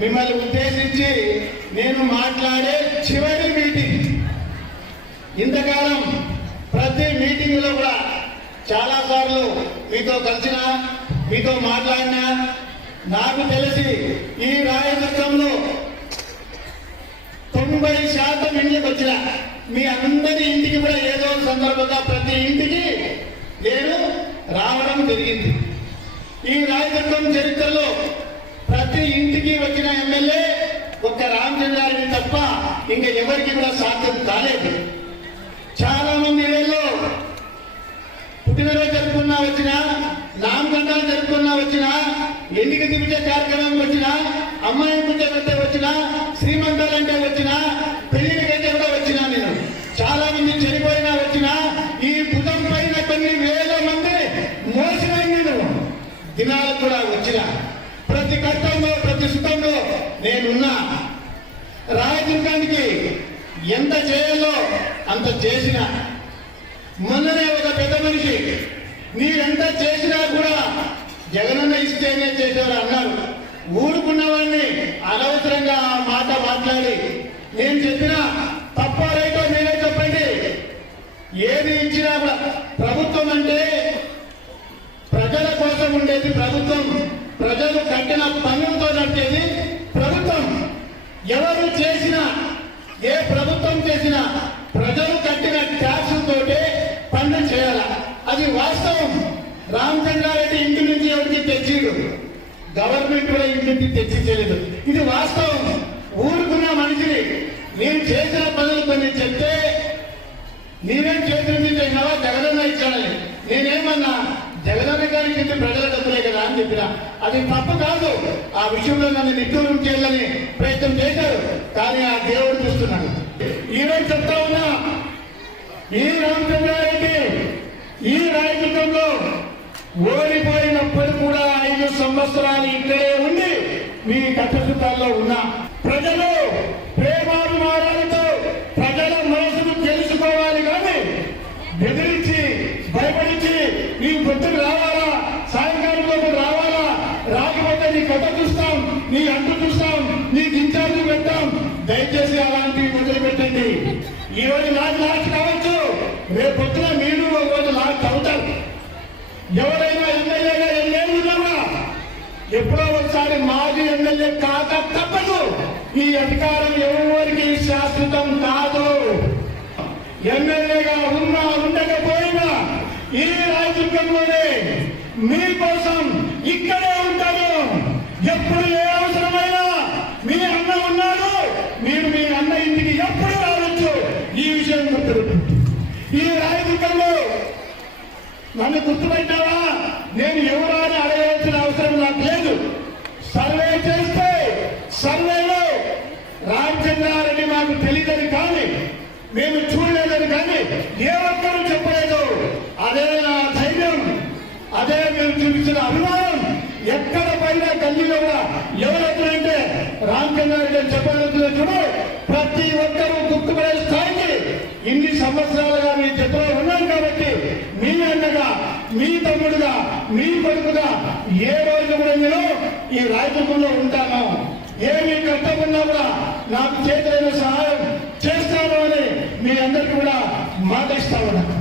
మిమ్మల్ని ఉద్దేశించి నేను మాట్లాడే చివరి మీటింగ్. ఇంతకాలం ప్రతి మీటింగ్లో కూడా చాలా సార్లు మీతో కలిసిన మీతో మాట్లాడినా నాకు తెలిసి ఈ రాయదుర్గంలో తొంభై శాతం ఇంటికి వచ్చిన మీ అందరి ఇంటికి కూడా ఏదో సందర్భంగా ప్రతి ఇంటికి నేను రావడం జరిగింది. ఈ రాయదుర్గం చరిత్రలో ప్రతి ఇంటి ఒక్క రామచంద్రారెడ్డి తప్ప ఇంకా ఎవరికి కూడా సాధ్యం కాలేదు. చాలా మంది ఇళ్ళలో పుట్టినరోజు జరుపుకున్నా వచ్చినా నామకండాలు జరుపుకున్నా వచ్చినా ఎన్నిక దించే కార్యక్రమం వచ్చినా అమ్మాయి పుట్టే వచ్చినా శ్రీమంతాలంటే వచ్చినా పెళ్ళికైతే కూడా వచ్చినా నేను. చాలా మంది చనిపోయినా వచ్చినా ఈ పుటం పైన కొన్ని వేల మంది మోసమైంది నేను. దినాలకు కూడా వచ్చిన. ప్రతి కష్టం నేనున్నా. రాయదుర్గానికి ఎంత చేయాలో అంత చేసిన. మొన్ననే ఒక పెద్ద మనిషి నీరెంత చేసినా కూడా జగనన్న ఇస్తేనే చేశారు అన్నారు. ఊరుకున్న వాడిని అనవసరంగా ఆ మాట మాట్లాడి నేను చెప్పిన తప్ప రైటో మీరే చెప్పండి. ఏది ఇచ్చినా కూడా ప్రభుత్వం అంటే ప్రజల కోసం ఉండేది ప్రభుత్వం. ప్రజలు కట్టిన ఎవరు చేసినా ఏ ప్రభుత్వం చేసినా ప్రజలు కట్టిన ట్యాక్స్ తోటే పన్ను చేయాల? అది వాస్తవం. రామచంద్రారెడ్డి ఇంటి నుంచి ఎవరికి తెచ్చిడు గవర్నమెంట్ కూడా ఇంటి నుంచి తెచ్చిచ్చలేదు. ఇది వాస్తవం. ఊరుకున్న మనిషిని నేను చేసిన పనులు కొన్ని చెప్తే నీవేం చేతుల మీద చేసినావా జగనన్న ఇచ్చాడని నేనేమన్నా జగనన్న గారికి ఇచ్చి ప్రజల డబ్బులే కదా అని చెప్పిన. అది తప్పు కాదు. ఆ విషయంలో నన్ను నిర్దూరం చేయాలని ప్రయత్నం చేశారు. కానీ ఆ దేవుడు చూస్తున్నాడు. ఈరోజు చెప్తా ఉన్నా ఈ రామచంద్రారెడ్డి ఈ రాజకీయంలో ఓడిపోయినప్పుడు కూడా ఐదు సంవత్సరాలు ఇక్కడే ఉండి మీ కట్టసుతాల్లో ఉన్నా. ప్రజలు ప్రేమాభిమానాలతో ప్రజల మనసును తెలుసుకోవాలి కానీ బెదిరించి భయపడించి నీ గుర్తుకు రావాలా సాయంకాలం లోపు రావాలా రాకపోతే నీ కథ చూస్తాం నీ అంటు చూస్తాం నీకు ఇన్ఛార్జ్ పెడతాం దయచేసి అలాంటివి మొదలుపెట్టండి ఈ రోజు నాకు లాస్ట్ కావచ్చు. రేపు పొద్దున మీరు ఒకరోజు లాస్ట్ అవుతారు. ఎవరైనా ఎమ్మెల్యేగా ఎన్నేళ్ళు ఉన్నా ఎప్పుడో ఒకసారి మాజీ ఎమ్మెల్యే కాక తప్పదు. ఈ అధికారం ఎవరికి శాశ్వతం కాదు. ఎమ్మెల్యేగా ఉన్నా ఉండకపోయినా ఈ రాజకీయంలోనే మీకోసం ఇక్కడే ఉంటాను. ఎప్పుడు ఏ అవసరమైనా మీ అన్న ఉన్నాడు మీరు మీ అన్న ఇంటికి ఎప్పుడు రావచ్చు ఈ విషయం ఈ రాజకీయంలో నన్ను గుర్తుపెట్టావా? నేను ఎవరు అని అడగాల్సిన అవసరం నాకు లేదు. సర్వే చేస్తే సర్వేలో రామచంద్రారెడ్డి మాకు తెలియదని కానీ మేము చూడలేదని కానీ ఏ ఒక్కరూ చెప్పలేదు. అదే నా ధైర్యం అదే మీరు చూపించిన అభిమానం. ఎక్కడ పైన గల్లీలో కూడా ఎవరెక్కడంటే రామచంద్రారెడ్డి చెప్పలేదు చెప్పగలుగుతున్నా చూడు ప్రతి ఒక్కరూ గుర్తుపడే స్థాయికి ఇన్ని సంవత్సరాలుగా మీ జట్టులో ఉన్నాం కాబట్టి మీ అన్నగా మీ తమ్ముడుగా మీ కొడుకుగా ఏ రోజు కూడా నేను ఈ రాజకీయంలో ఉంటాను. ఏమి కష్టం కూడా నాకు చేతులైన సహాయం చేస్తాను అని మీ అందరికీ కూడా మాట ఇస్తా